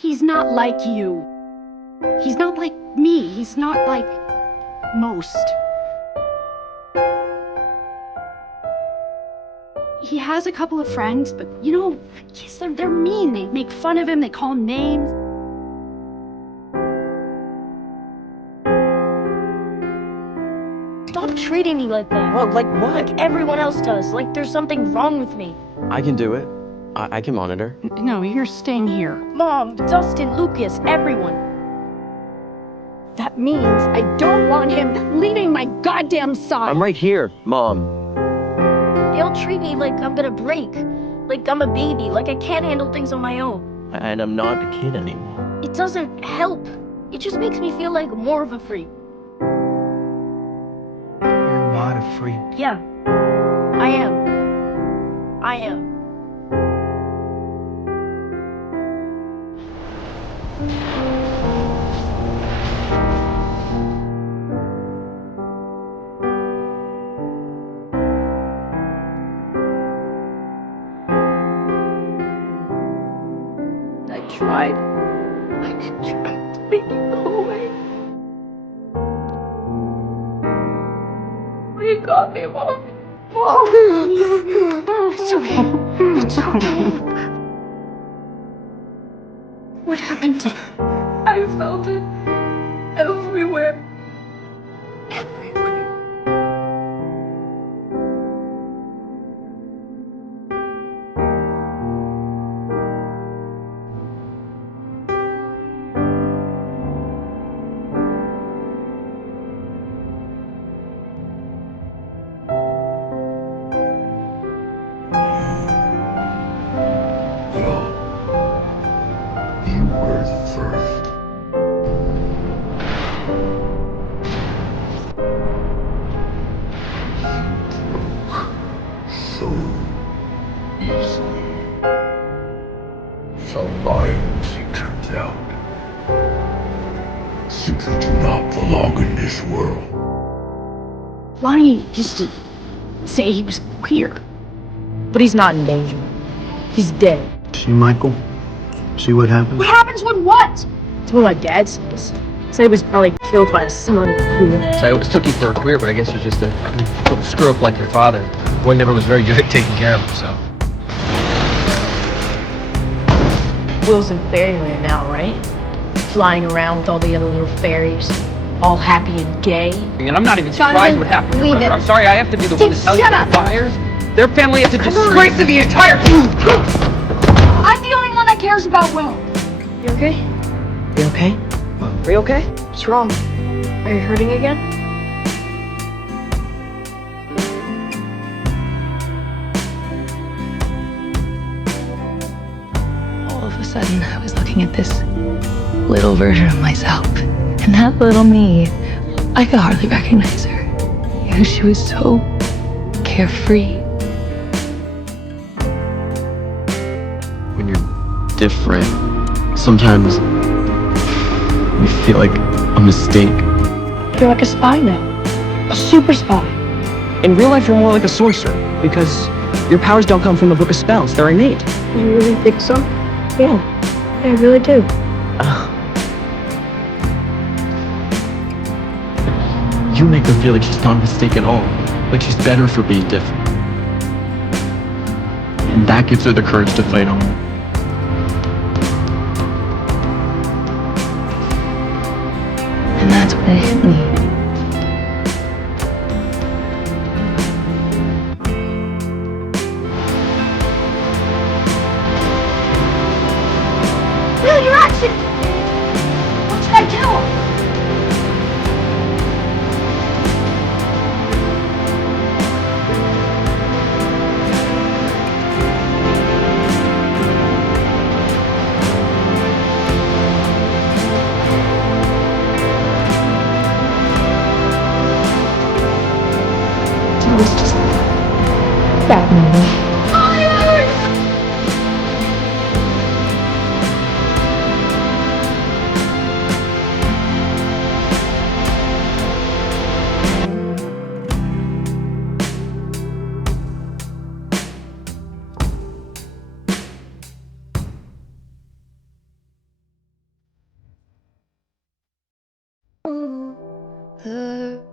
He's not like you. He's not like me. He's not like most. He has a couple of friends, but you know, yes, they're mean. They make fun of him, they call him names. Stop treating me like that. Well, like what? Like everyone else does. Like there's something wrong with me. I can do it. I can monitor. No, you're staying here. Mom, Dustin, Lucas, everyone. That means I don't want him leaving my goddamn side. I'm right here, Mom. They all treat me like I'm gonna break. Like I'm a baby. Like I can't handle things on my own. And I'm not a kid anymore. It doesn't help. It just makes me feel like more of a freak. You're not a freak. Yeah, I am. I am. I tried to make it go away. But you got me, Mom. Mom. It's okay. It's okay. What happened to I felt it everywhere. You were first. So easily. So violence, it turns out. Simply do not belong in this world. Lonnie used to say he was queer. But he's not in danger. He's dead. See, Michael? See what happens? What happens when what? That's what my dad says. Said he was probably killed by someone cool. So I always took you for a queer, but I guess you're just a little screw up like your father. Boy never was very good at taking care of himself. Will's in fairyland now, right? Flying around with all the other little fairies, all happy and gay. And I'm not even surprised what happened to her. I'm sorry, I have to be the one to tell you shut about up. Byers. Their family is a disgrace to the entire I'm the only one that cares about Will. You okay? You okay? Are you okay? What's wrong? Are you hurting again? All of a sudden, I was looking at this little version of myself. And that little me, I could hardly recognize her. You know, she was so carefree. When you're different, sometimes you feel like a mistake. You're like a spy now. A super spy. In real life, you're more like a sorcerer, because your powers don't come from a book of spells, they're innate. You really think so? Yeah, I really do. You make her feel like she's not a mistake at all. Like she's better for being different. And that gives her the courage to fight on. And that's when it hit me. Will, your action! What should I do? It was just that moment. together.